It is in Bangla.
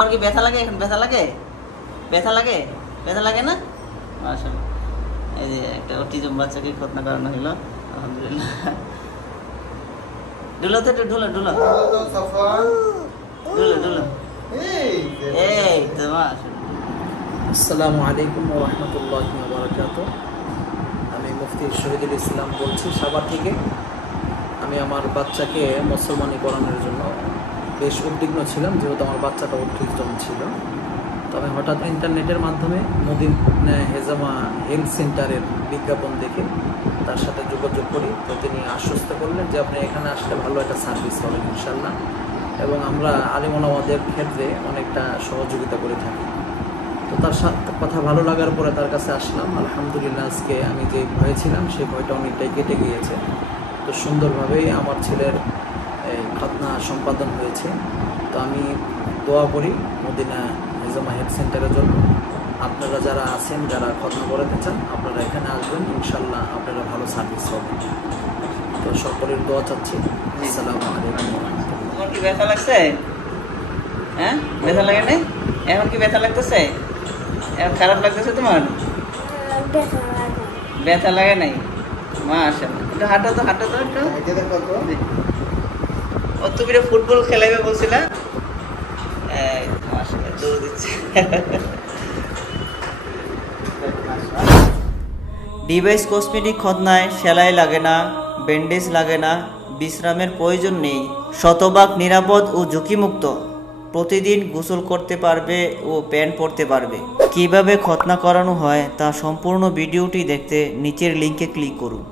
আমার কি ব্যথা লাগে এখন? ব্যথা লাগে? ব্যথা লাগে? ব্যথা লাগে না? মাশাআল্লাহ। এই যে একটা অটিজম বাচ্চাকে খতনা করানো হলো, আলহামদুলিল্লাহ। ঢুলো তো, ঢুলো ঢুলো ঢুলো ঢুলো। এই তো মাশাআল্লাহ। আসসালামু আলাইকুম ওয়া রাহমাতুল্লাহি ওয়া বারাকাতুহু। আমি মুফতি শহীদুল ইসলাম বলছি সাভার থেকে। আমি আমার বাচ্চাকে মুসলমানি করানোর জন্য বেশ উদ্বিগ্ন ছিলাম, যেহেতু আমার বাচ্চাটা অটিজম ছিল। তো আমি হঠাৎ ইন্টারনেটের মাধ্যমে মদিনা হেজামা হেলথ সেন্টারের বিজ্ঞাপন দেখে তার সাথে যোগাযোগ করি। তো তিনি আশ্বস্ত করলেন যে আপনি এখানে আসলে ভালো একটা সার্ভিস পাবেন ইনশাল্লাহ, এবং আমরা আলিম ওলামাদের ক্ষেত্রে অনেকটা সহযোগিতা করে থাকি। তো তার সাথে কথা ভালো লাগার পরে তার কাছে আসলাম। আলহামদুলিল্লাহ, আজকে আমি যে ভয়ে ছিলাম সেই ভয়টা অনেকটাই কেটে গিয়েছে। তো সুন্দরভাবেই আমার ছেলের এই খতনা সম্পাদন হয়েছে। তো আমি দোয়া করি মদিনা হেজামা হেলথ সেন্টারের জন্য। আপনারা যারা আছেন, যারা খতনা করাতে চান, আপনারা এখানে আসবেন, ইনশাল্লাহ আপনারা ভালো সার্ভিস পাবেন। তো সকলের দোয়া চাচ্ছি। আসসালামু আলাইকুম। তোমার কি ব্যথা লাগছে? হ্যাঁ, ব্যথা লাগে না? এখন কি ব্যথা লাগতেছে? এখন খারাপ লাগতেছে তোমার? ব্যথা লাগে নাই? মাশাআল্লাহ। একটু হাঁটো তো, হাঁটো তো একটু। ও তুমি ফুটবল খেলাবে বলছিলা? এই মাশাআল্লাহ, দৌড় দিচ্ছে। ডিভাইস কসমেটিক খতনায় সেলাই লাগে না, ব্যান্ডেজ লাগে না, বিশ্রামের প্রয়োজন নেই, শতভাগ নিরাপদ ও ঝুঁকিমুক্ত। প্রতিদিন গোসল করতে পারবে ও প্যান্ট পরতে পারবে। কিভাবে খতনা করানো হয় তা সম্পূর্ণ ভিডিওটি দেখতে নিচের লিঙ্কে ক্লিক করুন।